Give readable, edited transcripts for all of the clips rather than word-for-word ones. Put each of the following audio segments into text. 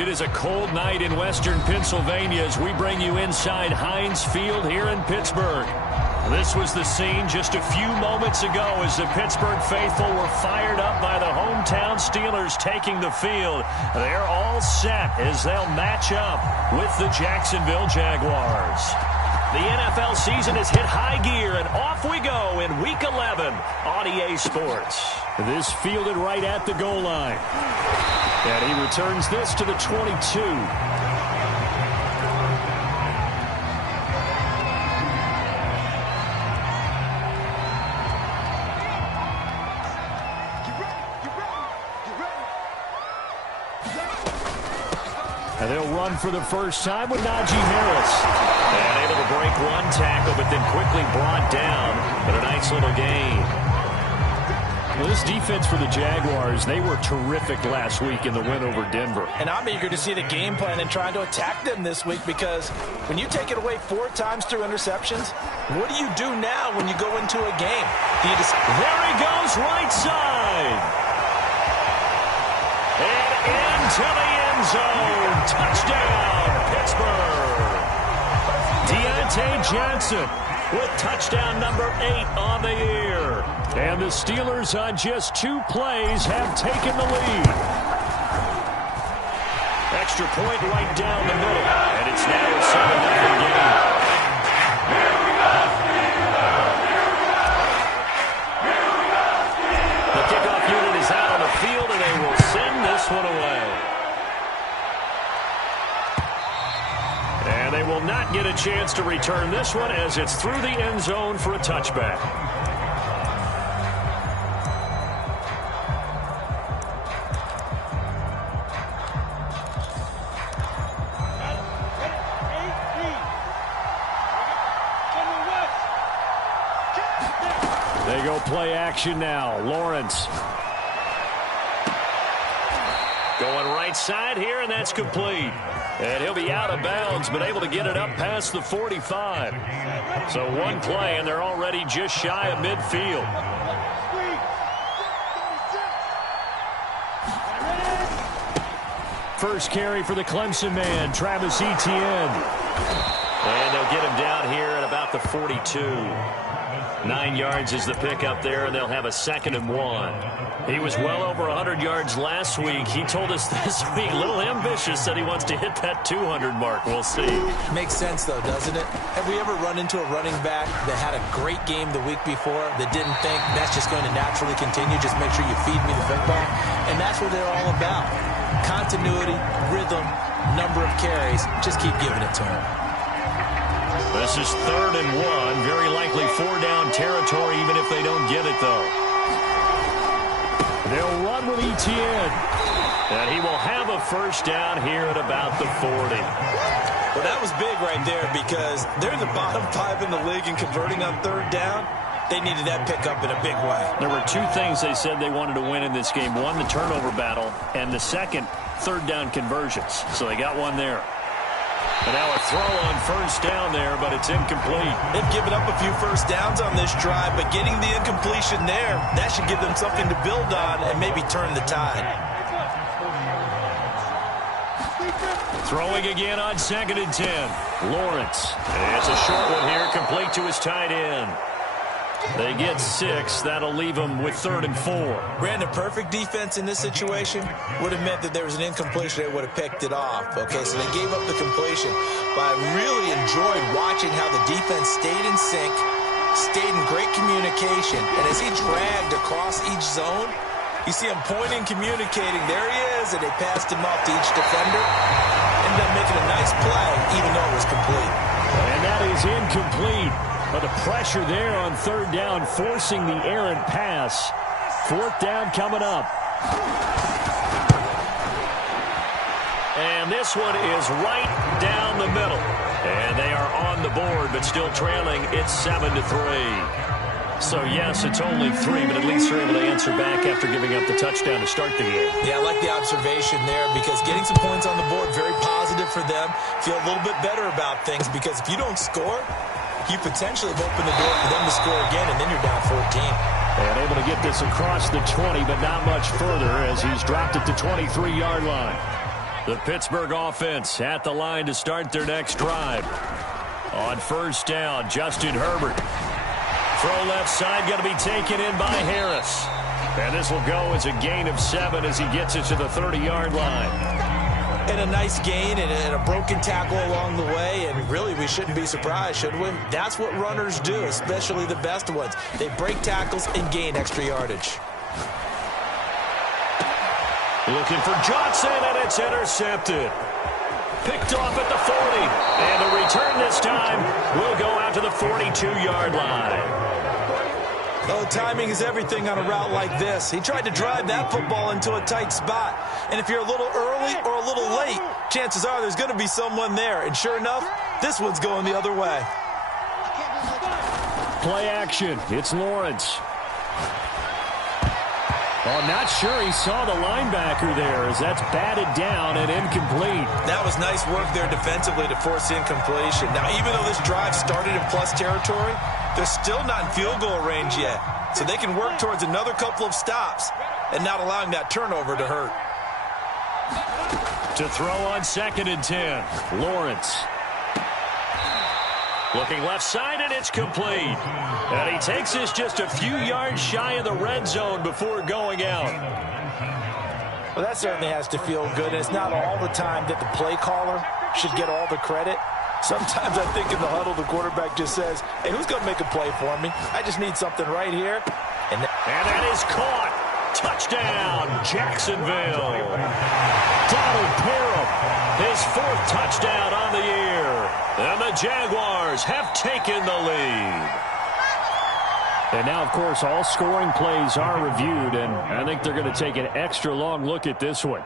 It is a cold night in western Pennsylvania as we bring you inside Heinz Field here in Pittsburgh. This was the scene just a few moments ago as the Pittsburgh faithful were fired up by the hometown Steelers taking the field. They're all set as they'll match up with the Jacksonville Jaguars. The NFL season has hit high gear, and off we go in Week 11 on EA Sports. This fielded right at the goal line. And he returns this to the 22. And they'll run for the first time with Najee Harris. And able to break one tackle, but then quickly brought down. But a nice little gain. Well, this defense for the Jaguars, they were terrific last week in the win over Denver. And I'm eager to see the game plan and trying to attack them this week, because when you take it away 4 times through interceptions, what do you do now when you go into a game? There he goes, right side. And into the end zone. Touchdown, Pittsburgh. Deontay Johnson with touchdown number 8 on the year. And the Steelers on just 2 plays have taken the lead. Extra point right down the middle. And it's now a 7-0 game. The kickoff unit is out on the field, and they will send this one away. And they will not get a chance to return this one as it's through the end zone for a touchback. They go play action now. Lawrence. Going right side here, and that's complete. And he'll be out of bounds, but able to get it up past the 45. So one play, and they're already just shy of midfield. First carry for the Clemson man, Travis Etienne. And they'll get him down here at about the 42. 9 yards is the pickup there, and they'll have a 2nd and 1. He was well over 100 yards last week. He told us this week, a little ambitious, said he wants to hit that 200 mark. We'll see. Makes sense, though, doesn't it? Have we ever run into a running back that had a great game the week before that didn't think that's just going to naturally continue? Just make sure you feed me the football. And that's what they're all about. Continuity, rhythm, number of carries. Just keep giving it to him. This is 3rd and 1. Very likely 4-down territory, even if they don't get it, though. They'll run with Etienne. And he will have a first down here at about the 40. Well, that was big right there, because they're the bottom 5 in the league in converting on 3rd down. They needed that pickup in a big way. There were 2 things they said they wanted to win in this game. One, the turnover battle, and the second, 3rd down conversions. So they got one there. And now a throw on first down there, but it's incomplete. They've given up a few first downs on this drive, but getting the incompletion there, that should give them something to build on and maybe turn the tide. Throwing again on 2nd and 10. Lawrence. And it's a short one here, complete to his tight end. They get 6. That'll leave them with 3rd and 4. Brandon, perfect defense in this situation would have meant that there was an incompletion. They would have picked it off. Okay, so they gave up the completion. But I really enjoyed watching how the defense stayed in sync, stayed in great communication. And as he dragged across each zone, you see him pointing, communicating. There he is, and they passed him off to each defender. Ended up making a nice play, even though it was complete. And that is incomplete. But the pressure there on 3rd down, forcing the errant pass. 4th down coming up. And this one is right down the middle. And they are on the board, but still trailing. It's 7-3. So, yes, it's only 3, but at least they're able to answer back after giving up the touchdown to start the game. Yeah, I like the observation there, because getting some points on the board, very positive for them. Feel a little bit better about things, because if you don't score, you potentially have opened the door for them to score again, and then you're down 14. And able to get this across the 20, but not much further as he's dropped it to 23-yard line. The Pittsburgh offense at the line to start their next drive. On first down, Justin Herbert. Throw left side, going to be taken in by Harris. And this will go as a gain of 7 as he gets it to the 30-yard line. And a nice gain and a broken tackle along the way, and really we shouldn't be surprised, should we? That's what runners do, especially the best ones. They break tackles and gain extra yardage. Looking for Johnson, and it's intercepted. Picked off at the 40, and the return this time will go out to the 42-yard line. Oh, timing is everything on a route like this. He tried to drive that football into a tight spot. And if you're a little early or a little late, chances are there's going to be someone there. And sure enough, this one's going the other way. Play action. It's Lawrence. Oh, not sure he saw the linebacker there as that's batted down and incomplete. That was nice work there defensively to force incompletion. Now, even though this drive started in plus territory, they're still not in field goal range yet. So they can work towards another couple of stops and not allowing that turnover to hurt. To throw on 2nd and 10, Lawrence. Looking left side, and it's complete. And he takes this just a few yards shy of the red zone before going out. Well, that certainly has to feel good. And it's not all the time that the play caller should get all the credit. Sometimes I think in the huddle, the quarterback just says, hey, who's going to make a play for me? I just need something right here. And that is caught. Touchdown, Jacksonville. Donald Parham, his 4th touchdown on the year. And the Jaguars have taken the lead. And now, of course, all scoring plays are reviewed, and I think they're going to take an extra long look at this one.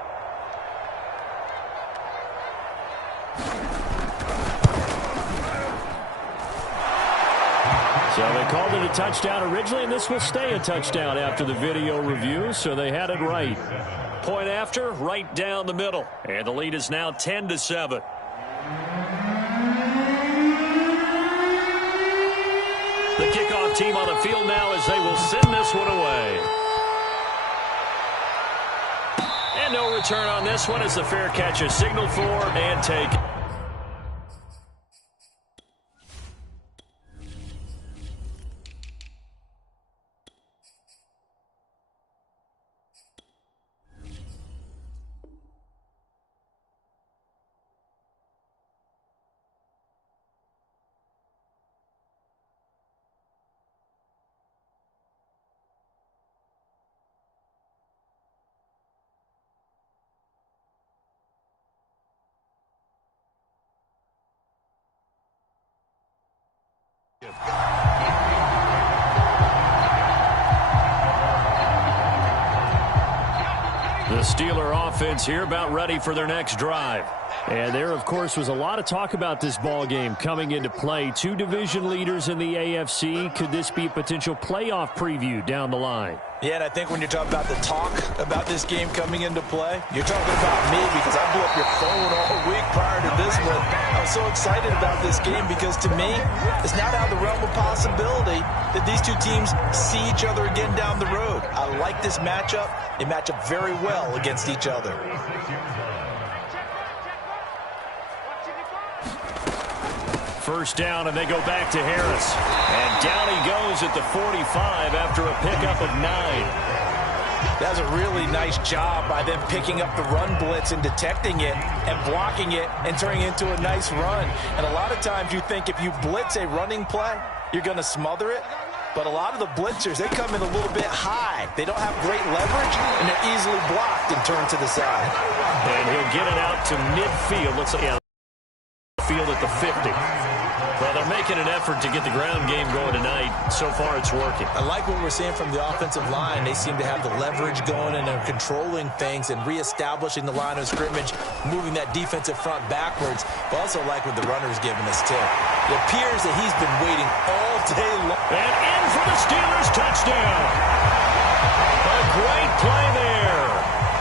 So they called it a touchdown originally, and this will stay a touchdown after the video review, so they had it right. Point after, right down the middle. And the lead is now 10-7. The kickoff team on the field now as they will send this one away. And no return on this one as the fair catch is signaled for and taken. The Steeler offense here about ready for their next drive. And there, of course, was a lot of talk about this ball game coming into play. 2 division leaders in the AFC. Could this be a potential playoff preview down the line? Yeah, and I think when you're talking about the talk about this game coming into play, you're talking about me because I blew up your phone all week prior to this one. I was so excited about this game because to me, it's not out of the realm of possibility that these two teams see each other again down the road. I like this matchup. They match up very well against each other. First down, and they go back to Harris. And down he goes at the 45 after a pickup of 9. That's a really nice job by them picking up the run blitz and detecting it and blocking it and turning it into a nice run. And a lot of times you think if you blitz a running play, you're going to smother it. But a lot of the blitzers, they come in a little bit high. They don't have great leverage, and they're easily blocked and turned to the side. And he'll get it out to midfield. Let's say field at the 50. Well, they're making an effort to get the ground game going tonight. So far, it's working. I like what we're seeing from the offensive line. They seem to have the leverage going, and they're controlling things and reestablishing the line of scrimmage, moving that defensive front backwards. But also like what the runner's giving us, too. It appears that he's been waiting all day long. And in for the Steelers touchdown. A great play there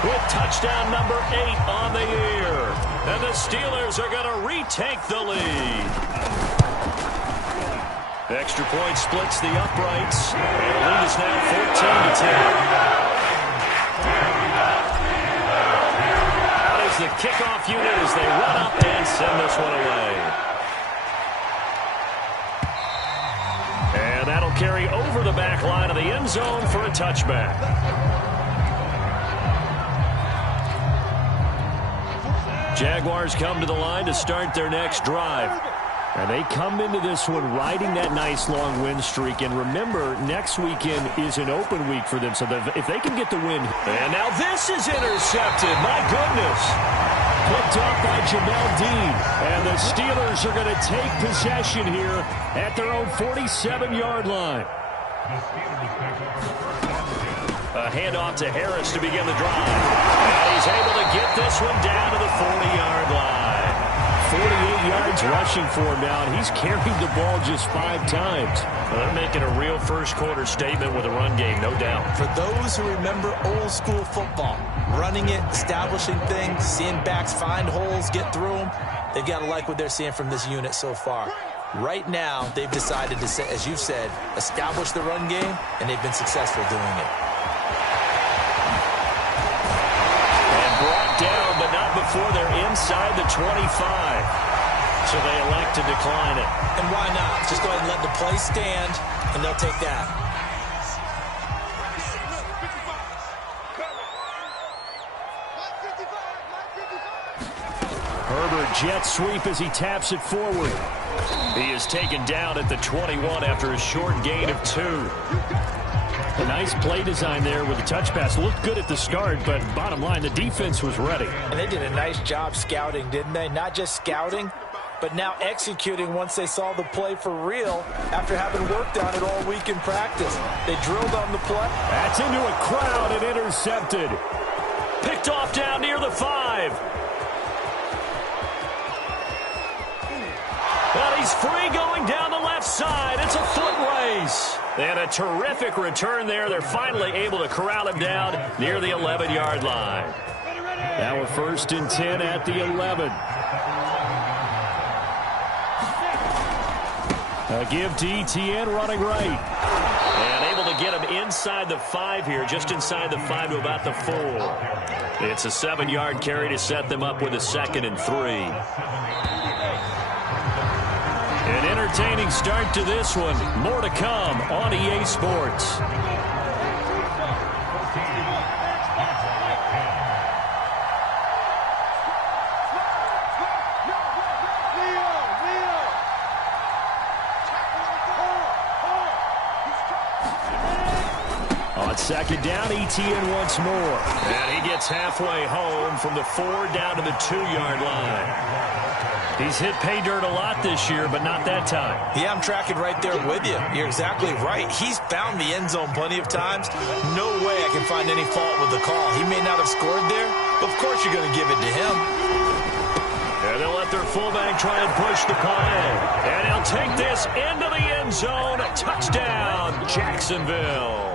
with touchdown number 8 on the year. And the Steelers are going to retake the lead. Extra point splits the uprights. And the lead is now 14-10. That is the kickoff unit as they run up and send this one away. And that'll carry over the back line of the end zone for a touchback. Jaguars come to the line to start their next drive. And they come into this one riding that nice long win streak. And remember, next weekend is an open week for them. So if they can get the win. And now this is intercepted. My goodness. Picked off by Jamel Dean. And the Steelers are going to take possession here at their own 47-yard line. A handoff to Harris to begin the drive. And he's able to get this one down to the 40-yard line. 48 yards rushing for him now, and he's carried the ball just 5 times. Well, they're making a real first-quarter statement with a run game, no doubt. For those who remember old-school football, running it, establishing things, seeing backs find holes, get through them, they've got to like what they're seeing from this unit so far. Right now, they've decided to, as you've said, establish the run game, and they've been successful doing it. Down, but not before they're inside the 25. So they elect to decline it. And why not? Just go ahead and let the play stand, and they'll take that. Herbert jet sweep as he taps it forward. He is taken down at the 21 after a short gain of 2. A nice play design there with the touch pass. Looked good at the start, but bottom line, the defense was ready. And they did a nice job scouting, didn't they? Not just scouting, but now executing once they saw the play for real after having worked on it all week in practice. They drilled on the play. That's into a crowd and intercepted. Picked off down near the 5. But he's free going down the left side. It's a foot race. And a terrific return there. They're finally able to corral him down near the 11-yard line. Now we're 1st and 10 at the 11. A give to Etienne running right. And able to get him inside the 5 here, just inside the 5 to about the 4. It's a 7-yard carry to set them up with a 2nd and 3. An entertaining start to this one. More to come on EA Sports. On 2nd down, Etienne once more. And he gets halfway home from the 4 down to the 2-yard line. He's hit pay dirt a lot this year, but not that time. Yeah, I'm tracking right there with you. You're exactly right. He's found the end zone plenty of times. No way I can find any fault with the call. He may not have scored there, but of course you're going to give it to him. And they'll let their fullback try and push the play. And he'll take this into the end zone. Touchdown, Jacksonville.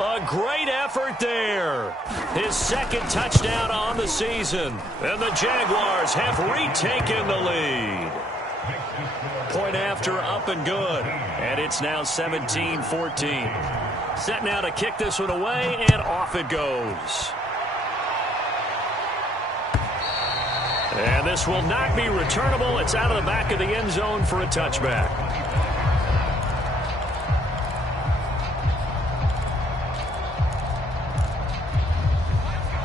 A great effort there. His 2nd touchdown on the season. And the Jaguars have retaken the lead. Point after up and good. And it's now 17-14. Set now to kick this one away, and off it goes. And this will not be returnable. It's out of the back of the end zone for a touchback.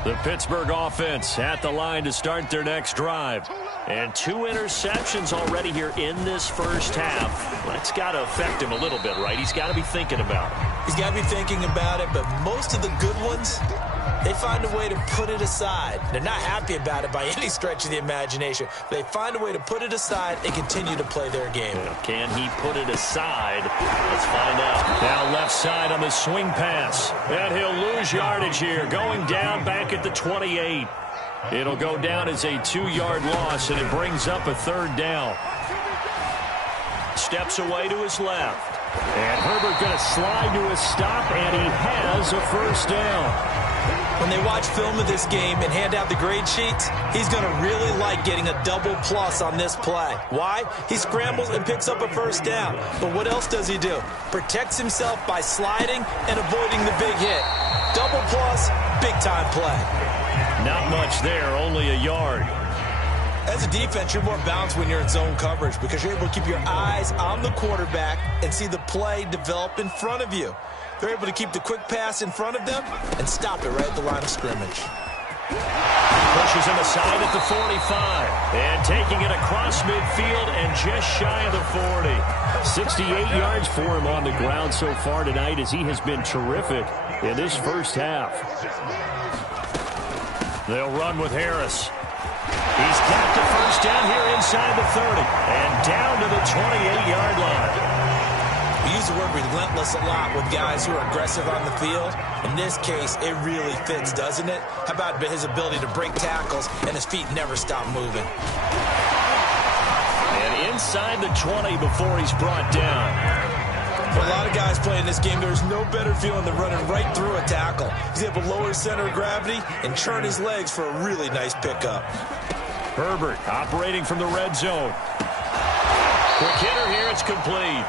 The Pittsburgh offense at the line to start their next drive. And 2 interceptions already here in this first half. That's got to affect him a little bit, right? He's got to be thinking about it. He's got to be thinking about it, but most of the good ones, they find a way to put it aside. They're not happy about it by any stretch of the imagination. They find a way to put it aside and continue to play their game. Can he put it aside? Let's find out. Now left side on the swing pass. And he'll lose yardage here. Going down back at the 28. It'll go down as a 2-yard loss, and it brings up a 3rd down. Steps away to his left. And Herbert going to slide to a stop, and he has a 1st down. When they watch film of this game and hand out the grade sheets, he's going to really like getting a double plus on this play. Why? He scrambles and picks up a 1st down. But what else does he do? Protects himself by sliding and avoiding the big hit. Double plus, big time play. Not much there, only a yard. As a defense, you're more balanced when you're in zone coverage because you're able to keep your eyes on the quarterback and see the play develop in front of you. They're able to keep the quick pass in front of them and stop it right at the line of scrimmage. Pushes him aside at the 45. And taking it across midfield and just shy of the 40. 68 yards for him on the ground so far tonight as he has been terrific in this first half. They'll run with Harris. He's got the first down here inside the 30. And down to the 28-yard line. We use the word relentless a lot with guys who are aggressive on the field. In this case, it really fits, doesn't it? How about his ability to break tackles and his feet never stop moving? And inside the 20 before he's brought down. For a lot of guys playing this game, there's no better feeling than running right through a tackle. He's able to lower his center of gravity and churn his legs for a really nice pickup. Herbert operating from the red zone. Quick hitter here, it's complete.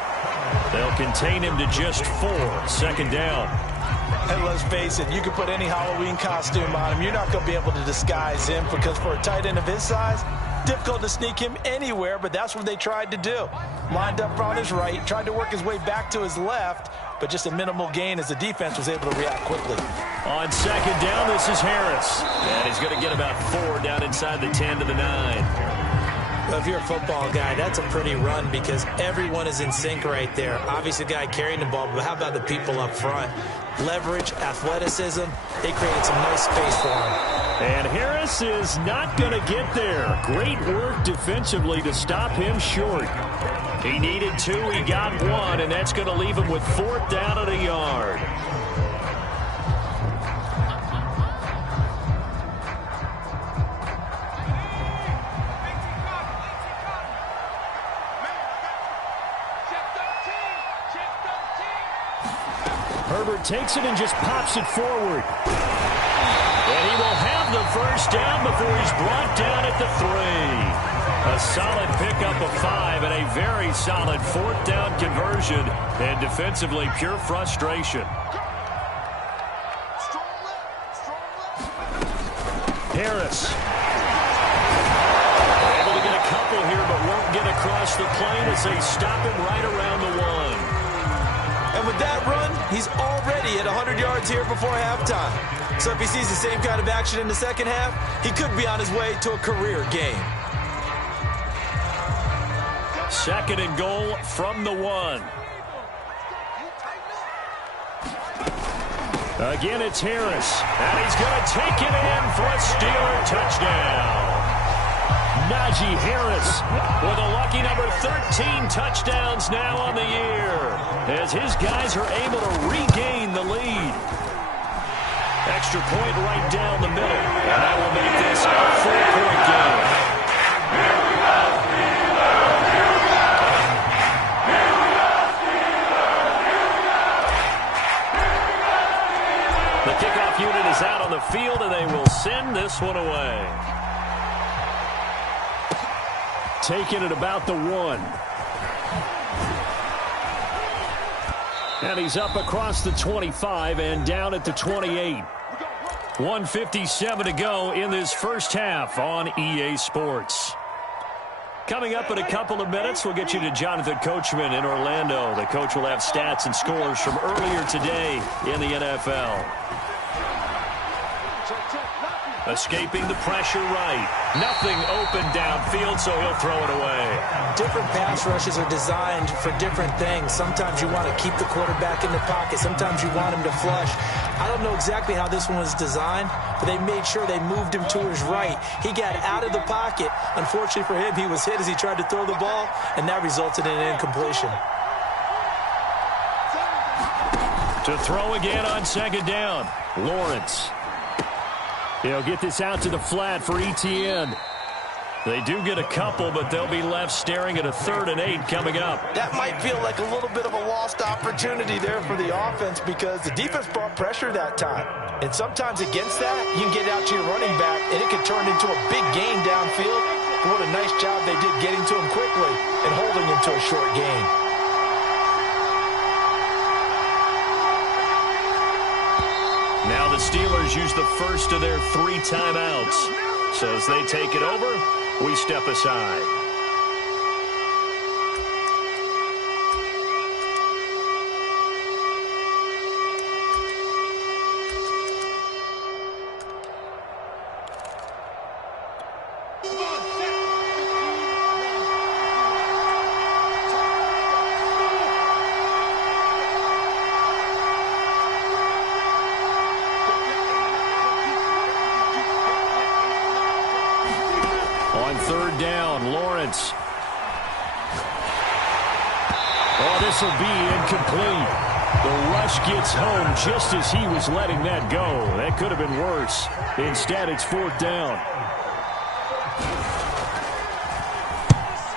They'll contain him to just 4. Second down. And let's face it, you can put any Halloween costume on him. You're not going to be able to disguise him because for a tight end of his size, difficult to sneak him anywhere, but that's what they tried to do. Lined up on his right, tried to work his way back to his left, but just a minimal gain as the defense was able to react quickly. On second down, this is Harris. And he's going to get about 4 down inside the 10 to the 9. Well, if you're a football guy, that's a pretty run because everyone is in sync right there. Obviously, the guy carrying the ball, but how about the people up front? Leverage, athleticism, they created some nice space for him. And Harris is not going to get there. Great work defensively to stop him short. He needed 2, he got 1, and that's going to leave him with 4th down and a yard. Herbert takes it and just pops it forward. And he will have the first down before he's brought down at the 3. A solid pickup of 5 and a very solid 4th down conversion. And defensively, pure frustration. Harris. Able to get a couple here, but won't get across the plane as they stop him right around the 1. And with that run, he's already at 100 yards here before halftime. So if he sees the same kind of action in the second half, he could be on his way to a career game. Second and goal from the 1. Again, it's Harris. And he's going to take it in for a Steeler touchdown. Najee Harris with a lucky number 13 touchdowns now on the year as his guys are able to regain the lead. Extra point right down the middle, and that will make this a 4-point game. The kickoff unit is out on the field, and they will send this one away. Taking it about the 1. And he's up across the 25 and down at the 28. 1:57 to go in this first half on EA Sports. Coming up in a couple of minutes, we'll get you to Jonathan Coachman in Orlando. The coach will have stats and scores from earlier today in the NFL. Escaping the pressure right. Nothing open downfield, so he'll throw it away. Different pass rushes are designed for different things. Sometimes you want to keep the quarterback in the pocket. Sometimes you want him to flush. I don't know exactly how this one was designed, but they made sure they moved him to his right. He got out of the pocket. Unfortunately for him, he was hit as he tried to throw the ball, and that resulted in an incompletion. To throw again on second down, Lawrence. He'll get this out to the flat for Etienne. They do get a couple, but they'll be left staring at a 3rd and 8 coming up. That might feel like a little bit of a lost opportunity there for the offense because the defense brought pressure that time. And sometimes against that, you can get out to your running back, and it can turn into a big gain downfield. But what a nice job they did getting to him quickly and holding him to a short gain. Now the Steelers use the first of their 3 timeouts. So as they take it over, we step aside. Third down, Lawrence. Oh, this will be incomplete. The rush gets home just as he was letting that go. That could have been worse. Instead, it's 4th down.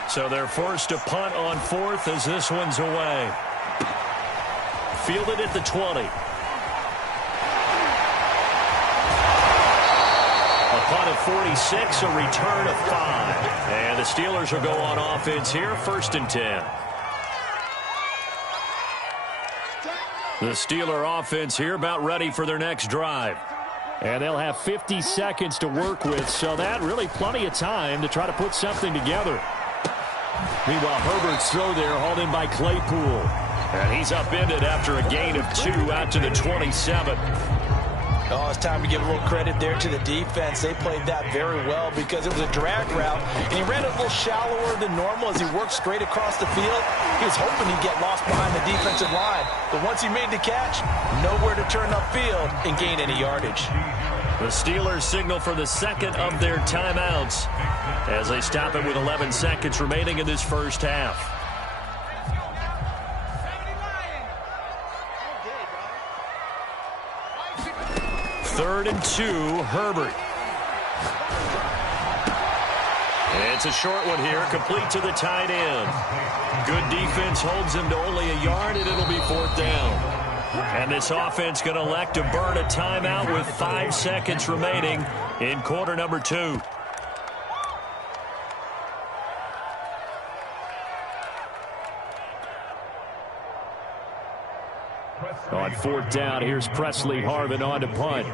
So they're forced to punt on 4th as this one's away. Fielded at the 20. Punt of 46, a return of 5. And the Steelers will go on offense here, 1st and 10. The Steeler offense here about ready for their next drive. And they'll have 50 seconds to work with, so that really plenty of time to try to put something together. Meanwhile, Herbert's throw there hauled in by Claypool. And he's upended after a gain of 2 out to the 27. Oh, it's time to give a little credit there to the defense. They played that very well because it was a drag route, and he ran it a little shallower than normal as he worked straight across the field. He was hoping he'd get lost behind the defensive line, but once he made the catch, nowhere to turn upfield and gain any yardage. The Steelers signal for the second of their timeouts as they stop it with 11 seconds remaining in this first half. 3rd and 2, Herbert. It's a short one here, complete to the tight end. Good defense holds him to only a yard, and it'll be 4th down. And this offense going to elect to burn a timeout with 5 seconds remaining in quarter number 2. On 4th down, here's Presley Harvin on to punt.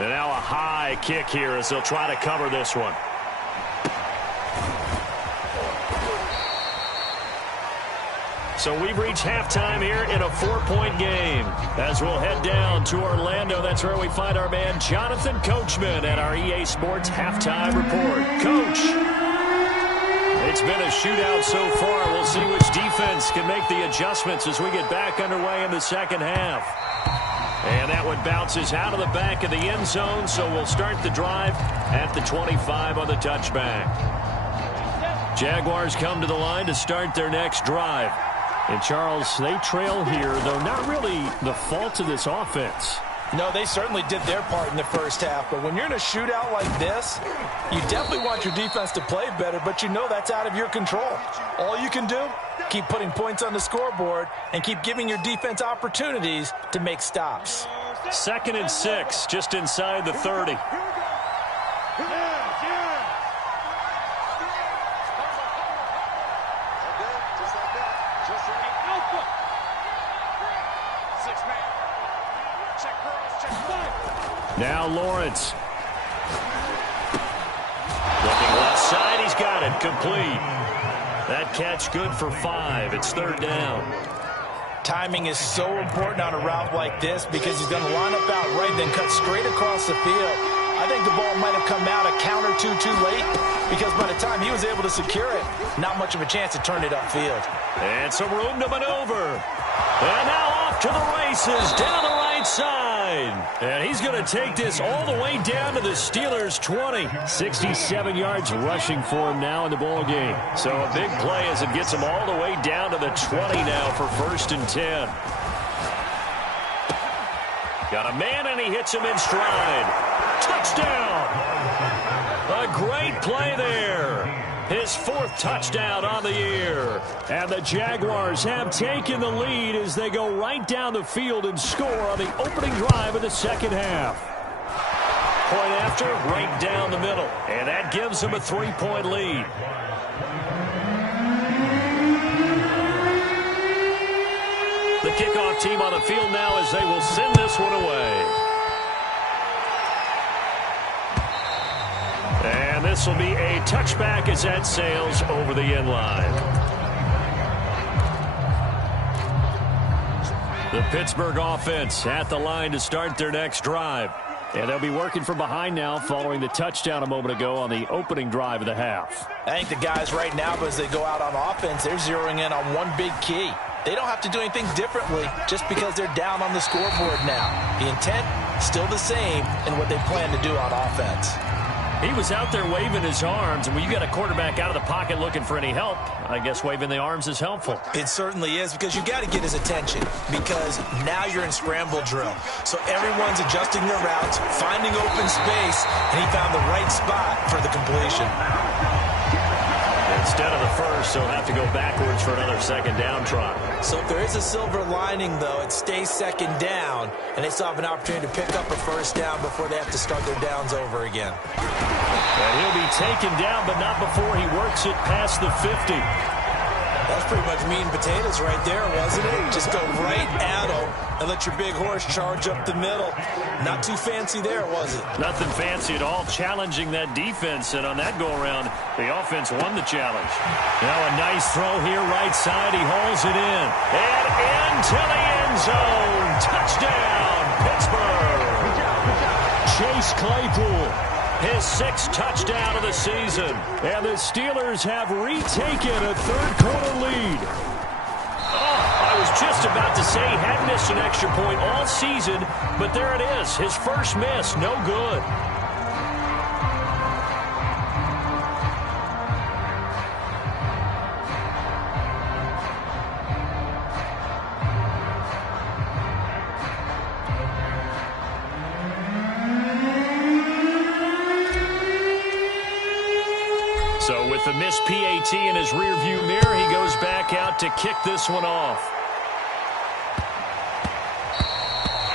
And now a high kick here as they'll try to cover this one. So we've reached halftime here in a 4-point game. As we'll head down to Orlando, that's where we find our man Jonathan Coachman at our EA Sports Halftime Report. Coach, it's been a shootout so far. We'll see which defense can make the adjustments as we get back underway in the second half. And that one bounces out of the back of the end zone, so we'll start the drive at the 25 on the touchback. Jaguars come to the line to start their next drive. And, Charles, they trail here, though not really the fault of this offense. No, they certainly did their part in the first half. But when you're in a shootout like this, you definitely want your defense to play better, but you know that's out of your control. All you can do, keep putting points on the scoreboard and keep giving your defense opportunities to make stops. 2nd and 6, just inside the 30. Now Lawrence. Looking left side, he's got it, complete. That catch good for 5. It's 3rd down. Timing is so important on a route like this because he's going to line up out right, then cut straight across the field. I think the ball might have come out a count or two too late because by the time he was able to secure it, not much of a chance to turn it upfield. And some room to maneuver. And now off to the races down the right side. And he's going to take this all the way down to the Steelers' 20. 67 yards rushing for him now in the ball game. So a big play as it gets him all the way down to the 20 now for 1st and 10. Got a man, and he hits him in stride. Touchdown! A great play there. His 4th touchdown on the year. And the Jaguars have taken the lead as they go right down the field and score on the opening drive of the second half. Point after, right down the middle. And that gives them a 3-point lead. The kickoff team on the field now as they will send this one away. And this will be a touchback as that sails over the end line. The Pittsburgh offense at the line to start their next drive. And they'll be working from behind now following the touchdown a moment ago on the opening drive of the half. I think the guys right now, as they go out on offense, they're zeroing in on one big key. They don't have to do anything differently just because they're down on the scoreboard now. The intent, still the same in what they plan to do on offense. He was out there waving his arms, and when you got a quarterback out of the pocket looking for any help, I guess waving the arms is helpful. It certainly is, because you got to get his attention, because now you're in scramble drill. So everyone's adjusting their routes, finding open space, and he found the right spot for the completion. Instead of the first, he'll have to go backwards for another second down try. So if there is a silver lining, though, it stays second down, and they still have an opportunity to pick up a first down before they have to start their downs over again. And he'll be taken down, but not before he works it past the 50. That's pretty much meat and potatoes right there, wasn't it? Just go right at him and let your big horse charge up the middle. Not too fancy there, was it? Nothing fancy at all, challenging that defense. And on that go-around, the offense won the challenge. Now a nice throw here, right side. He hauls it in. And into the end zone. Touchdown, Pittsburgh. Chase Claypool. His sixth touchdown of the season. And the Steelers have retaken a third-quarter lead. I was just about to say he had missed an extra point all season, but there it is. His first miss, no good. So with the missed PAT in his rearview mirror, he goes back out to kick this one off.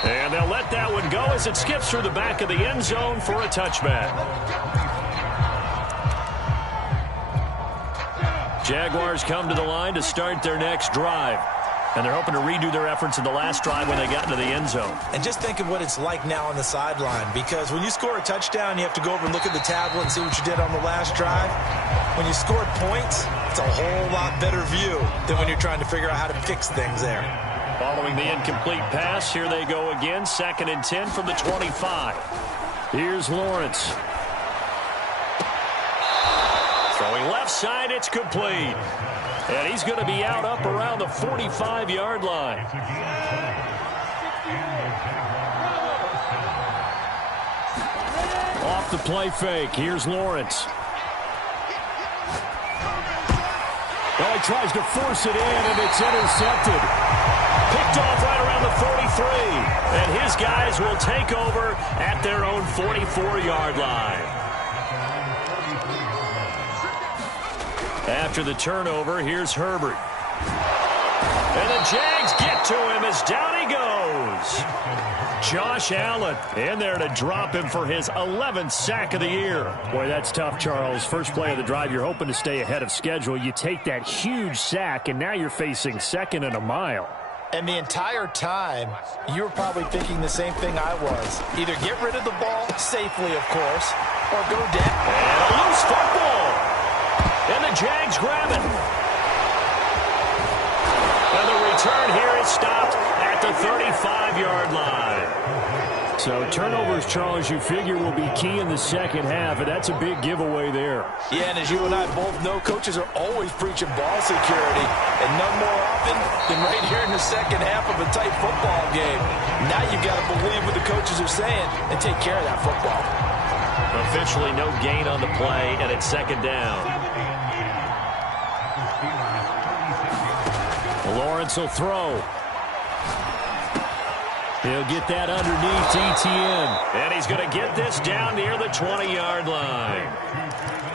And they'll let that one go as it skips through the back of the end zone for a touchback. Jaguars come to the line to start their next drive. And they're hoping to redo their efforts in the last drive when they got into the end zone. And just think of what it's like now on the sideline, because when you score a touchdown, you have to go over and look at the tablet and see what you did on the last drive. When you scored points, it's a whole lot better view than when you're trying to figure out how to fix things there. Following the incomplete pass, here they go again, 2nd and 10 from the 25. Here's Lawrence. Throwing left side, it's complete. And he's going to be out up around the 45-yard line. Off the play fake. Here's Lawrence. Well, he tries to force it in, and it's intercepted. Picked off right around the 43. And his guys will take over at their own 44-yard line. After the turnover, here's Herbert. And the Jags get to him as down he goes. Josh Allen in there to drop him for his 11th sack of the year. Boy, that's tough, Charles. First play of the drive, you're hoping to stay ahead of schedule. You take that huge sack, and now you're facing 2nd and a mile. And the entire time, you were probably thinking the same thing I was. Either get rid of the ball safely, of course, or go down. And a loose football. And the Jags grab it. And the return here is stopped at the 35-yard line. So turnovers, Charles, you figure will be key in the second half, and that's a big giveaway there. Yeah, and as you and I both know, coaches are always preaching ball security, and none more often than right here in the second half of a tight football game. Now you've got to believe what the coaches are saying and take care of that football. Officially no gain on the play, and it's 2nd down. Lawrence will throw. He'll get that underneath Etienne. And he's going to get this down near the 20-yard line.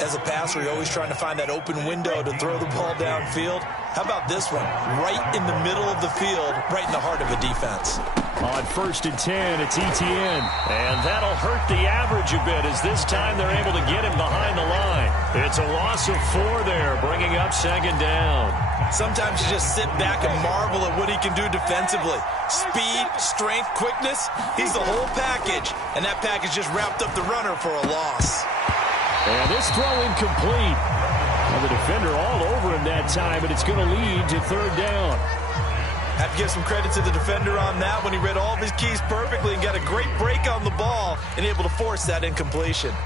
As a passer, you're always trying to find that open window to throw the ball downfield. How about this one? Right in the middle of the field, right in the heart of a defense. On 1st and 10, it's Etienne. And that'll hurt the average a bit as this time they're able to get him behind the line. It's a loss of 4 there, bringing up second down. Sometimes you just sit back and marvel at what he can do defensively. Speed, strength, quickness, he's the whole package. And that package just wrapped up the runner for a loss. And this throw incomplete. Well, the defender all over him that time, but it's going to lead to third down. Have to give some credit to the defender on that when he read all of his keys perfectly and got a great break on the ball and able to force that incompletion.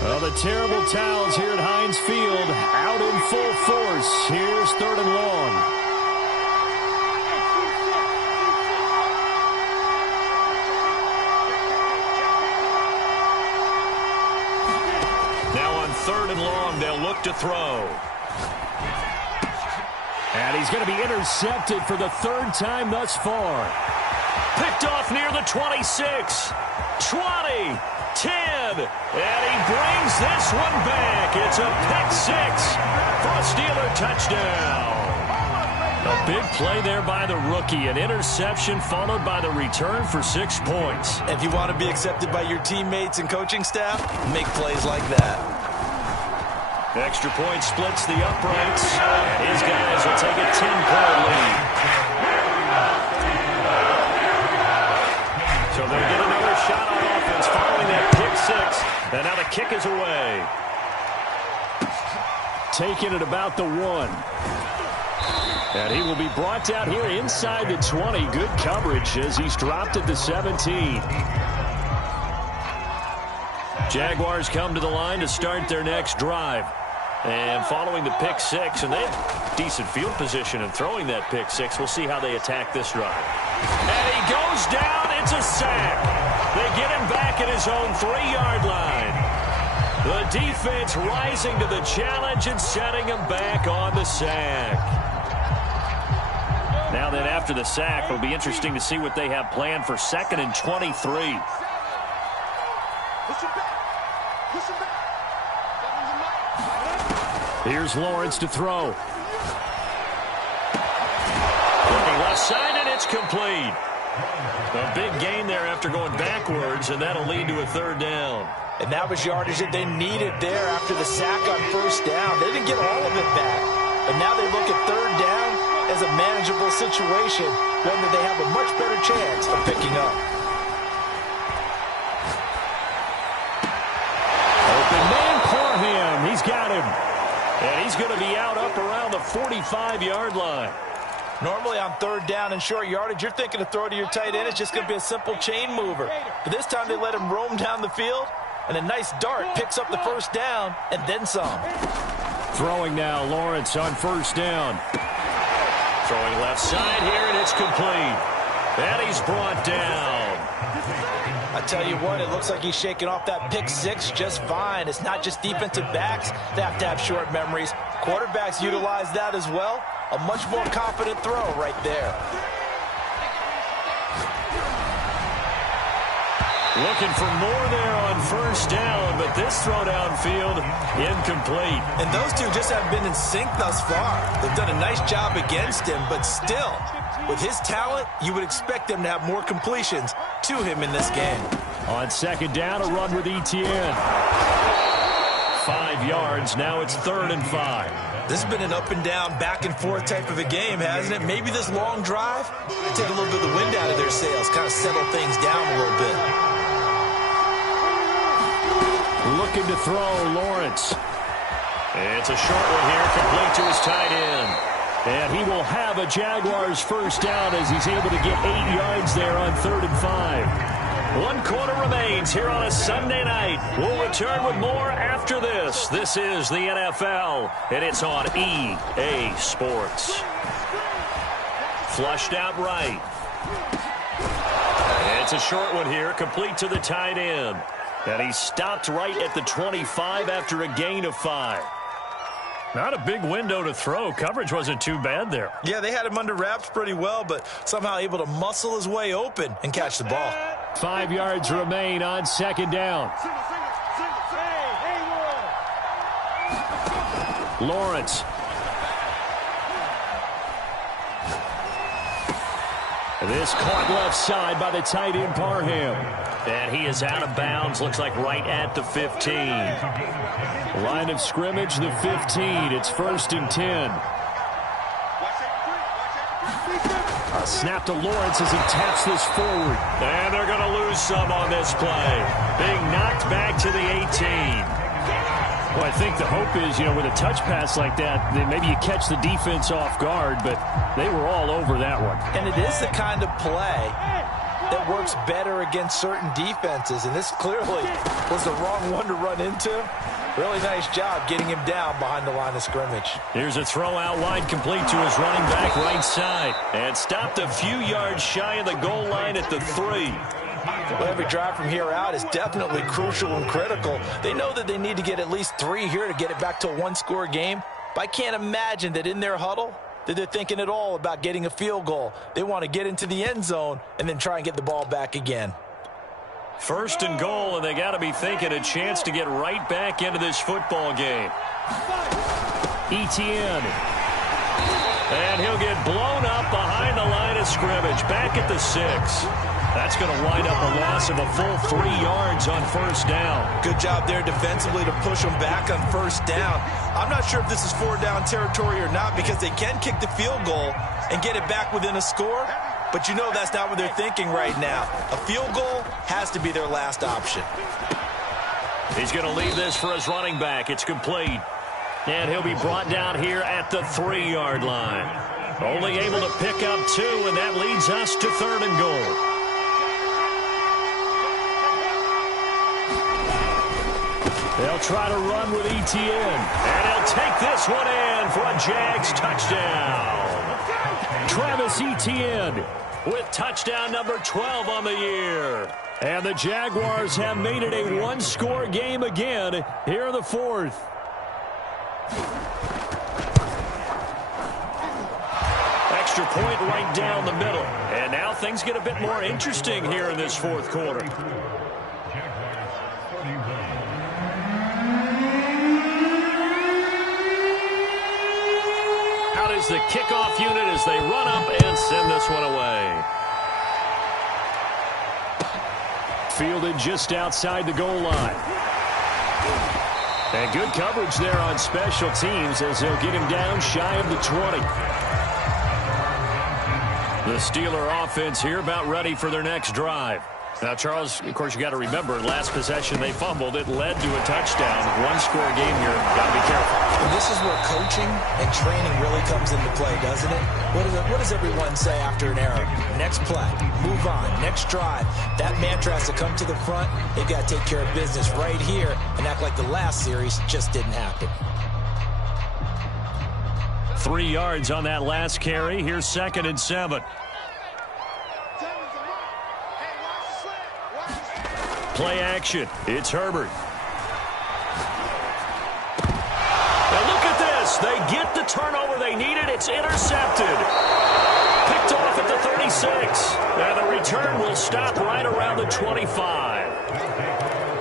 Well, the terrible towels here at Heinz Field out in full force. Here's third and long. Now on third and long, they'll look to throw. And he's going to be intercepted for the third time thus far. Picked off near the 26, 20, 10, and he brings this one back. It's a pick 6 for a Steeler touchdown. A big play there by the rookie. An interception followed by the return for 6 points. If you want to be accepted by your teammates and coaching staff, make plays like that. Extra point splits the uprights, and his guys will take a 10-point lead. So they'll get another shot on offense following that pick 6, and now the kick is away. Taking it about the 1. And he will be brought down here inside the 20. Good coverage as he's dropped at the 17. Jaguars come to the line to start their next drive. And following the pick 6, and they have decent field position in throwing that pick 6. We'll see how they attack this drive. And he goes down. It's a sack. They get him back at his own 3-yard line. The defense rising to the challenge and setting him back on the sack. Now then, after the sack, it'll be interesting to see what they have planned for 2nd and 23. Push him back. Push him back. Here's Lawrence to throw. Looking left side, and it's complete. A big gain there after going backwards, and that'll lead to a third down. And that was yardage that they needed there after the sack on first down. They didn't get all of it back, but now they look at third down as a manageable situation, one that they have a much better chance of picking up. Open man, Parham. He's got him. And he's going to be out up around the 45-yard line. Normally on third down and short yardage, you're thinking to throw to your tight end. It's just going to be a simple chain mover. But this time they let him roam down the field, and a nice dart picks up the first down and then some. Throwing now, Lawrence on first down. Throwing left side here, and it's complete. And he's brought down. I tell you what, it looks like he's shaking off that pick 6 just fine. It's not just defensive backs that have to have short memories. Quarterbacks utilize that as well. A much more confident throw right there. Looking for more there on first down, but this throw downfield incomplete. And those two just haven't been in sync thus far. They've done a nice job against him, but still, with his talent, you would expect them to have more completions to him in this game. On second down, a run with Etienne. 5 yards, now it's 3rd and 5. This has been an up and down, back and forth type of a game, hasn't it? Maybe this long drive, take a little bit of the wind out of their sails, kind of settle things down a little bit. Looking to throw, Lawrence. It's a short one here, complete to his tight end. And he will have a Jaguars first down as he's able to get 8 yards there on 3rd and 5. 1 quarter remains here on a Sunday night. We'll return with more after this. This is the NFL, and it's on EA Sports. Flushed out right. It's a short one here, complete to the tight end. And he stopped right at the 25 after a gain of 5. Not a big window to throw. Coverage wasn't too bad there. Yeah, they had him under wraps pretty well, but somehow able to muscle his way open and catch the ball. 5 yards remain on second down. Lawrence. This caught left side by the tight end Parham. And he is out of bounds, looks like right at the 15. Line of scrimmage, the 15. It's 1st and 10. A snap to Lawrence as he taps this forward. And they're going to lose some on this play. Being knocked back to the 18. Well, I think the hope is, with a touch pass like that, then maybe you catch the defense off guard, but they were all over that one. And it is the kind of play that works better against certain defenses, and this clearly was the wrong one to run into. Really nice job getting him down behind the line of scrimmage. Here's a throw out wide, complete to his running back right side, and stopped a few yards shy of the goal line at the 3. Well, every drive from here out is definitely crucial and critical. They know that they need to get at least 3 here to get it back to a one-score game, but I can't imagine that in their huddle that they're thinking at all about getting a field goal. They want to get into the end zone and then try and get the ball back again. 1st and goal, and they got to be thinking a chance to get right back into this football game. Etienne. And he'll get blown up behind the line of scrimmage, back at the 6. That's going to wind up a loss of a full 3 yards on 1st down. Good job there defensively to push them back on 1st down. I'm not sure if this is 4-down territory or not because they can kick the field goal and get it back within a score. But that's not what they're thinking right now. A field goal has to be their last option. He's going to leave this for his running back. It's complete. And he'll be brought down here at the 3-yard line. Only able to pick up 2, and that leads us to 3rd and goal. They'll try to run with Etienne. And he'll take this one in for a Jags touchdown. Travis Etienne with touchdown number 12 on the year. And the Jaguars have made it a one-score game again here in the 4th. Extra point right down the middle. And now things get a bit more interesting here in this 4th quarter. Out is the kickoff unit as they run up and send this one away. Fielded just outside the goal line. And good coverage there on special teams as they'll get him down shy of the 20. The Steeler offense here about ready for their next drive. Now, Charles, of course, you got to remember, last possession they fumbled. It led to a touchdown. One-score game here. Got to be careful. And this is where coaching and training really comes into play, doesn't it? What does everyone say after an error? Next play, move on, next drive. That mantra has to come to the front. They've got to take care of business right here and act like the last series just didn't happen. 3 yards on that last carry. Here's 2nd and 7. Play action. It's Herbert. Now look at this. They get the turnover they needed. It's intercepted. Picked off at the 36. Now the return will stop right around the 25.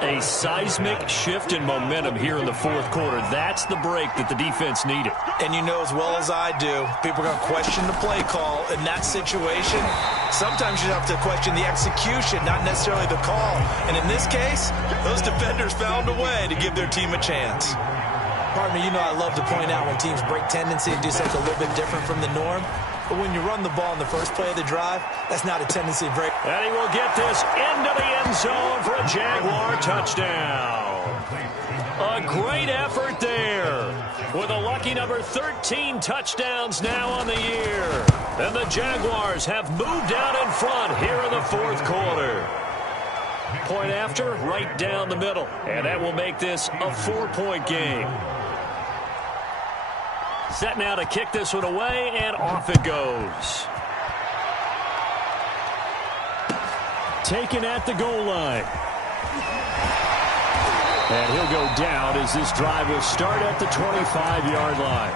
A seismic shift in momentum here in the 4th quarter. That's the break that the defense needed. And you know as well as I do, people are going to question the play call in that situation. Sometimes you have to question the execution, not necessarily the call. And in this case, those defenders found a way to give their team a chance. Partner, I love to point out when teams break tendency and do something a little bit different from the norm. But when you run the ball in the first play of the drive, that's not a tendency to break. And he will get this into the end zone for a Jaguar touchdown. A great effort there with a lucky number 13 touchdowns now on the year. And the Jaguars have moved out in front here in the 4th quarter. Point after, right down the middle. And that will make this a 4-point game. Set now to kick this one away, and off it goes. Taken at the goal line. And he'll go down as this drive will start at the 25-yard line.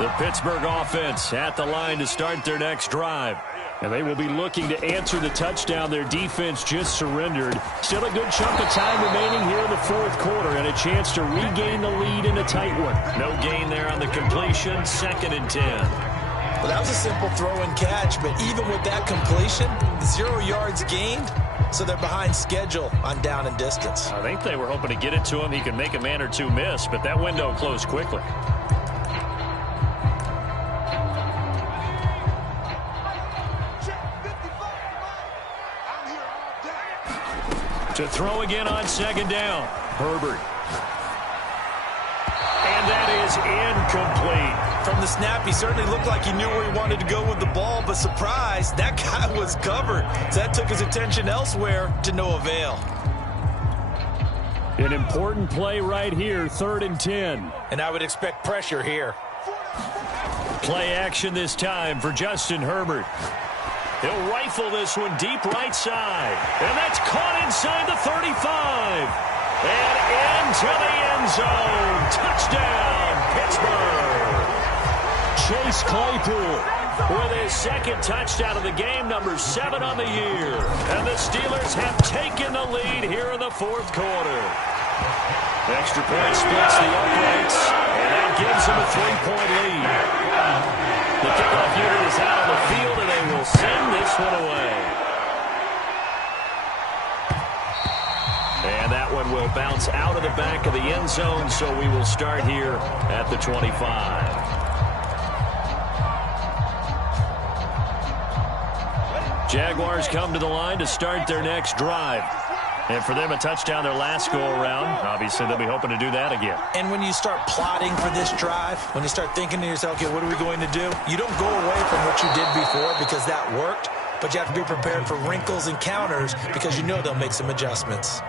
The Pittsburgh offense at the line to start their next drive. And they will be looking to answer the touchdown their defense just surrendered. Still a good chunk of time remaining here in the 4th quarter and a chance to regain the lead in a tight one. No gain there on the completion. 2nd and 10. Well, that was a simple throw and catch, but even with that completion, 0 yards gained, so they're behind schedule on down and distance. I think they were hoping to get it to him. He could make a man or two miss, but that window closed quickly. To throw again on second down. Herbert. And that is incomplete. From the snap, he certainly looked like he knew where he wanted to go with the ball, but surprise, that guy was covered. So that took his attention elsewhere to no avail. An important play right here, 3rd and 10. And I would expect pressure here. Play action this time for Justin Herbert. He'll rifle this one deep right side. And that's caught inside the 35. And into the end zone. Touchdown, Pittsburgh. Chase Claypool with his second touchdown of the game, number 7 on the year. And the Steelers have taken the lead here in the 4th quarter. Extra point splits the uprights, and that gives them a 3-point lead. The kickoff unit is out on the field, and they will send this one away. And that one will bounce out of the back of the end zone, so we will start here at the 25. Jaguars come to the line to start their next drive. And for them, a touchdown their last go-around. Obviously, they'll be hoping to do that again. And when you start plotting for this drive, when you start thinking to yourself, okay, what are we going to do? You don't go away from what you did before because that worked, but you have to be prepared for wrinkles and counters because you know they'll make some adjustments.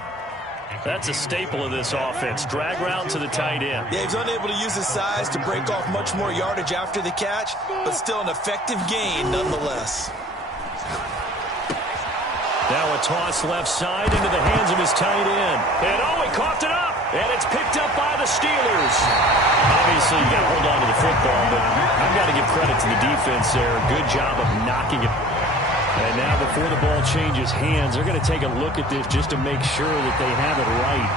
That's a staple of this offense. Drag route to the tight end. Yeah, he's unable to use his size to break off much more yardage after the catch, but still an effective gain nonetheless. Now a toss left side into the hands of his tight end. And oh, he coughed it up. And it's picked up by the Steelers. Obviously, you got to hold on to the football, but I've got to give credit to the defense there. Good job of knocking it. And now before the ball changes hands, they're going to take a look at this just to make sure that they have it right.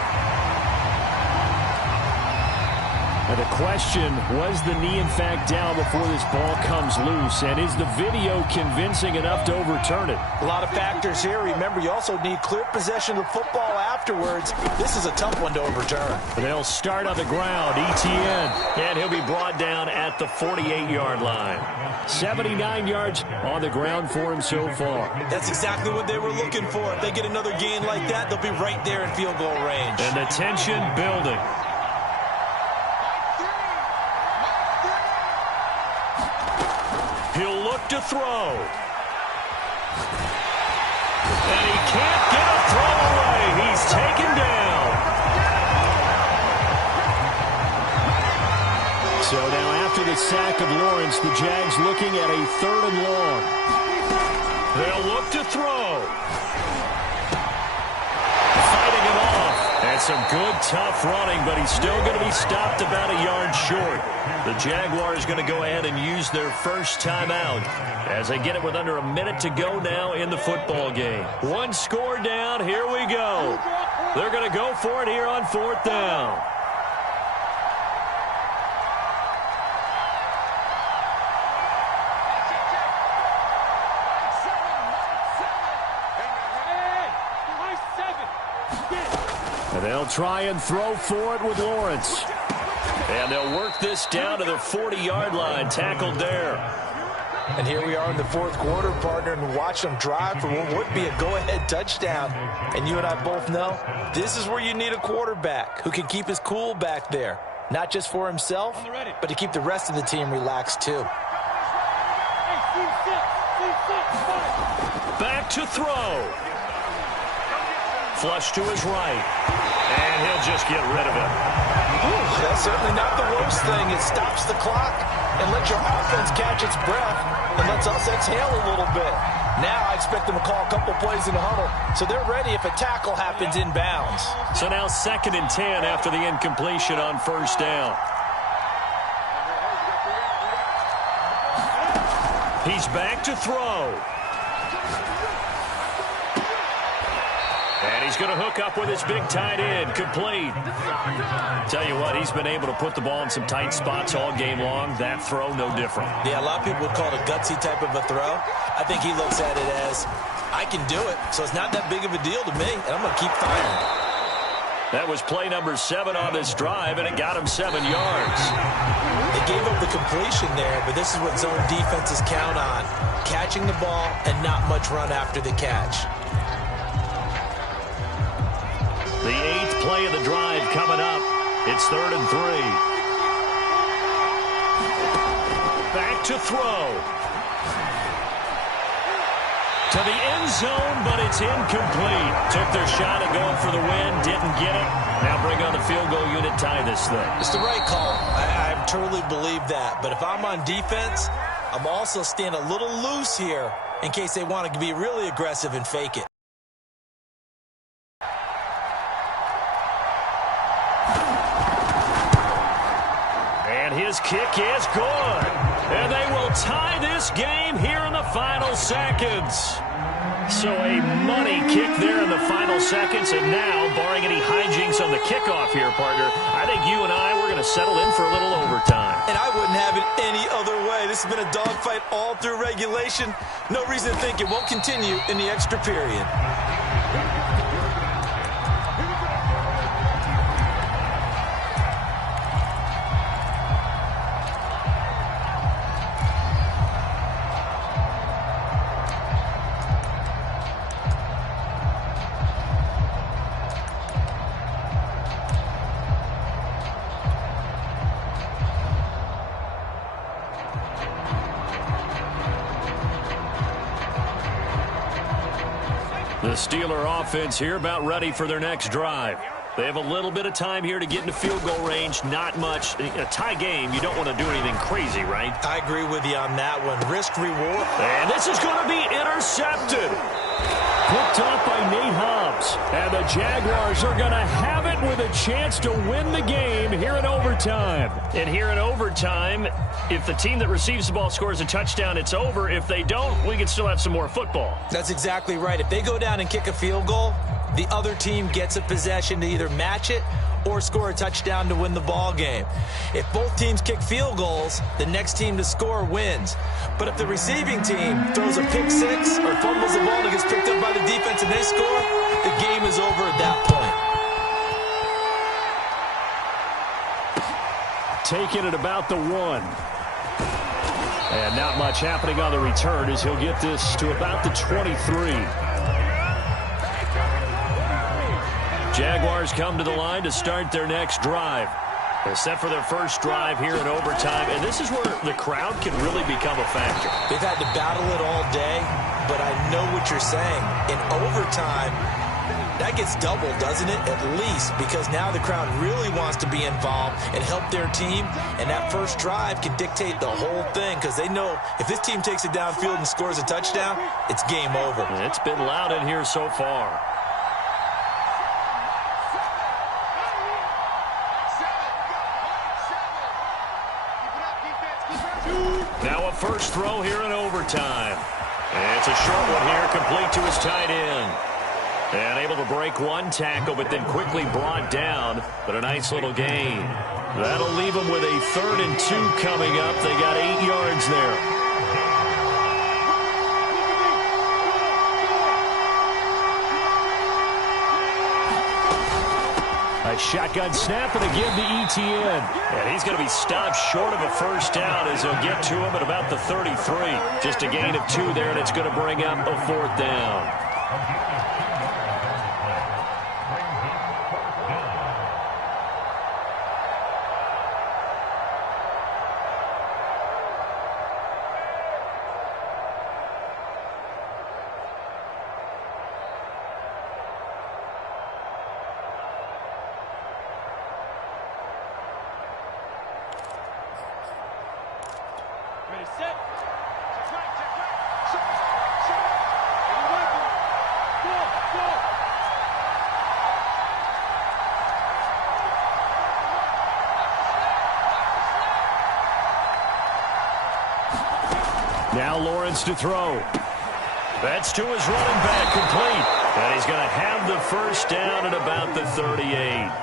Now the question, was the knee in fact down before this ball comes loose? And is the video convincing enough to overturn it? A lot of factors here. Remember, you also need clear possession of the football afterwards. This is a tough one to overturn. They'll start on the ground. ETN. And he'll be brought down at the 48-yard line. 79 yards on the ground for him so far. That's exactly what they were looking for. If they get another gain like that, they'll be right there in field goal range. And the tension building. He'll look to throw. And he can't get a throw away. He's taken down. So now after the sack of Lawrence, the Jags looking at a 3rd and long. They'll look to throw. Fighting it off. And some good, tough running, but he's still going to be stopped about a yard short. The Jaguars going to go ahead and use their first timeout as they get it with under a minute to go now in the football game. One score down. Here we go. They're going to go for it here on 4th down. And they'll try and throw for it with Lawrence. And they'll work this down to the 40-yard line. Tackled there. And here we are in the 4th quarter, partner, and watch them drive for what would be a go-ahead touchdown. And you and I both know this is where you need a quarterback who can keep his cool back there. Not just for himself, but to keep the rest of the team relaxed too. Back to throw. Flush to his right. And he'll just get rid of it. Ooh, that's certainly not the worst thing. It stops the clock and lets your offense catch its breath and lets us exhale a little bit. Now I expect them to call a couple plays in the huddle, so they're ready if a tackle happens inbounds. So now 2nd and 10 after the incompletion on 1st down. He's back to throw. And he's He's going to hook up with his big tight end. Complete. Tell you what, he's been able to put the ball in some tight spots all game long. That throw, no different. Yeah, a lot of people would call it a gutsy type of a throw. I think he looks at it as, I can do it, so it's not that big of a deal to me, and I'm going to keep firing. That was play number 7 on this drive, and it got him 7 yards. They gave up the completion there, but this is what zone defenses count on. Catching the ball and not much run after the catch. The 8th play of the drive coming up. It's 3rd and 3. Back to throw. To the end zone, but it's incomplete. Took their shot at going for the win, didn't get it. Now bring on the field goal unit, tie this thing. It's the right call. I totally believe that. But if I'm on defense, I'm also staying a little loose here in case they want to be really aggressive and fake it. And his kick is good. And they will tie this game here in the final seconds. So a money kick there in the final seconds. And now, barring any hijinks on the kickoff here, partner, I think you and I, we're going to settle in for a little overtime. And I wouldn't have it any other way. This has been a dogfight all through regulation. No reason to think it won't continue in the extra period. The Steeler offense here about ready for their next drive. They have a little bit of time here to get into field goal range. Not much. A tie game, you don't want to do anything crazy, right? I agree with you on that one. Risk reward. And this is going to be intercepted. Picked off by Nate Hobbs. And the Jaguars are going to have it with a chance to win the game here in overtime. And here in overtime, if the team that receives the ball scores a touchdown, it's over. If they don't, we can still have some more football. That's exactly right. If they go down and kick a field goal, the other team gets a possession to either match it or score a touchdown to win the ball game. If both teams kick field goals, the next team to score wins. But if the receiving team throws a pick six or fumbles the ball and it gets picked up by the defense and they score, the game is over at that point. Taking it about the 1. And not much happening on the return as he'll get this to about the 23. Jaguars come to the line to start their next drive. They're set for their first drive here in overtime, and this is where the crowd can really become a factor. They've had to battle it all day, but I know what you're saying. In overtime, that gets doubled, doesn't it? At least, because now the crowd really wants to be involved and help their team, and that first drive can dictate the whole thing because they know if this team takes it downfield and scores a touchdown, it's game over. It's been loud in here so far. Now a first throw here in overtime. And it's a short one here, complete to his tight end. And able to break one tackle, but then quickly brought down. But a nice little gain. That'll leave them with a 3rd and 2 coming up. They got 8 yards there. A shotgun snap and again to ETN. And he's going to be stopped short of a first down as he'll get to him at about the 33. Just a gain of 2 there, and it's going to bring up a 4th down. Ready, set. Check right, check right. Shot, shot. Are you working? Go, go. Now Lawrence to throw. That's to his running back, complete. And he's going to have the first down at about the 38.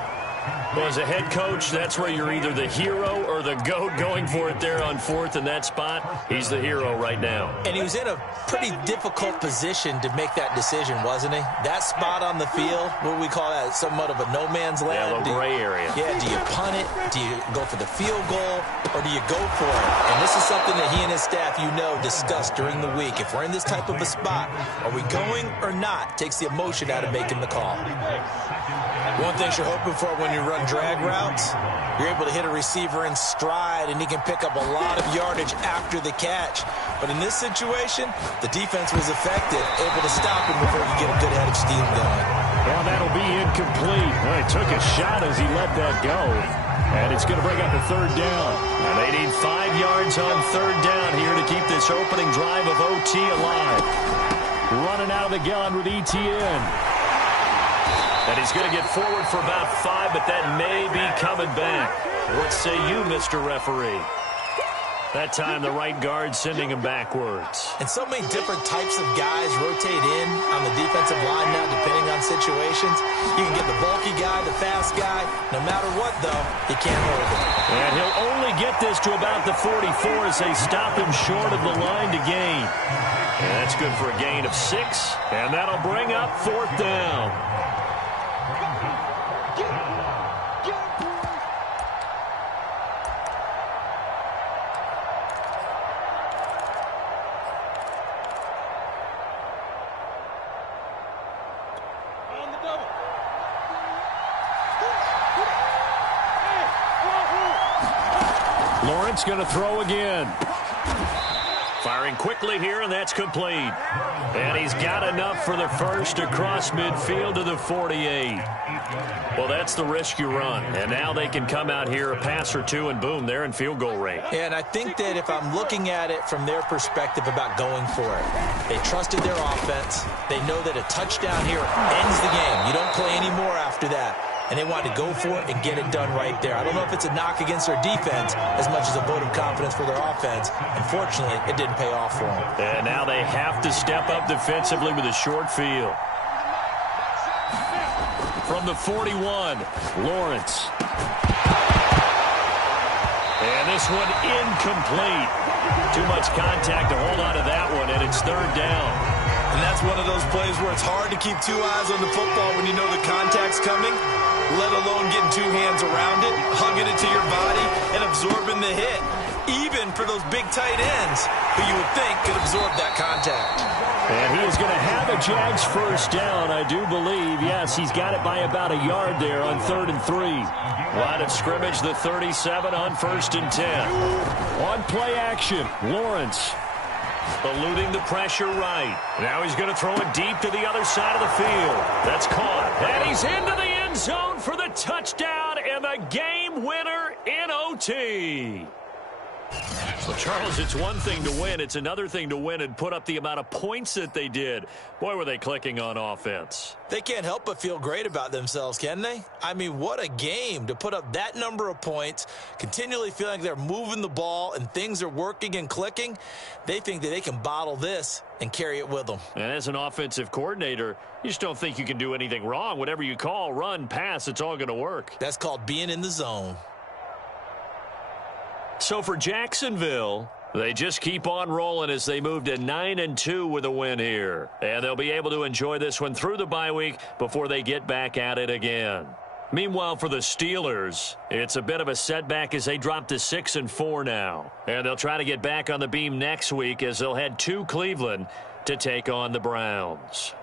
Well, as a head coach, that's where you're either the hero or the GOAT going for it there on fourth in that spot. He's the hero right now. And he was in a pretty difficult position to make that decision, wasn't he? That spot on the field, what we call that, somewhat of a no man's land. Yeah, a little gray area. Yeah, do you punt it? Do you go for the field goal? Or do you go for it? And this is something that he and his staff, discussed during the week. If we're in this type of a spot, are we going or not? Takes the emotion out of making the call. One thing you're hoping for when you run drag routes, you're able to hit a receiver in stride, and he can pick up a lot of yardage after the catch. But in this situation, the defense was effective, able to stop him before he get a good head of steam going. Well, that'll be incomplete. Well, he took a shot as he let that go. And it's going to bring up a third down. And they need 5 yards on third down here to keep this opening drive of OT alive. Running out of the gun with ETN. And he's going to get forward for about 5, but that may be coming back. What say you, Mr. Referee? That time, the right guard sending him backwards. And so many different types of guys rotate in on the defensive line now, depending on situations. You can get the bulky guy, the fast guy. No matter what, though, he can't hold him. And he'll only get this to about the 44 as they stop him short of the line to gain. And that's good for a gain of 6. And that'll bring up fourth down. Lawrence going to throw again. Firing quickly here, and that's complete. And he's got enough for the first across midfield to the 48. Well, that's the risk you run. And now they can come out here, a pass or two, and boom, they're in field goal range. And I think that if I'm looking at it from their perspective about going for it, they trusted their offense. They know that a touchdown here ends the game. You don't play any more after that. And they wanted to go for it and get it done right there. I don't know if it's a knock against their defense as much as a vote of confidence for their offense. Unfortunately, it didn't pay off for them. And now they have to step up defensively with a short field. From the 41, Lawrence. And this one incomplete. Too much contact to hold on to that one, and it's third down. And that's one of those plays where it's hard to keep 2 eyes on the football when you know the contact's coming, let alone getting 2 hands around it, hugging it to your body, and absorbing the hit. Even for those big tight ends who you would think could absorb that contact. And he is going to have a Jags first down, I do believe. Yes, he's got it by about a yard there on 3rd and 3. Line of scrimmage, the 37 on 1st and 10. On play action, Lawrence. Eluding the pressure right. Now he's going to throw it deep to the other side of the field. That's caught. And he's into the end zone for the touchdown and the game winner in OT. Well, Charles, it's one thing to win. It's another thing to win and put up the amount of points that they did. Boy, were they clicking on offense. They can't help but feel great about themselves, can they? I mean, what a game to put up that number of points, continually feeling like they're moving the ball and things are working and clicking. They think that they can bottle this and carry it with them. And as an offensive coordinator, you just don't think you can do anything wrong. Whatever you call, run, pass, it's all going to work. That's called being in the zone. So for Jacksonville, they just keep on rolling as they move to 9-2 with a win here. And they'll be able to enjoy this one through the bye week before they get back at it again. Meanwhile, for the Steelers, it's a bit of a setback as they drop to 6-4 now. And they'll try to get back on the beam next week as they'll head to Cleveland to take on the Browns.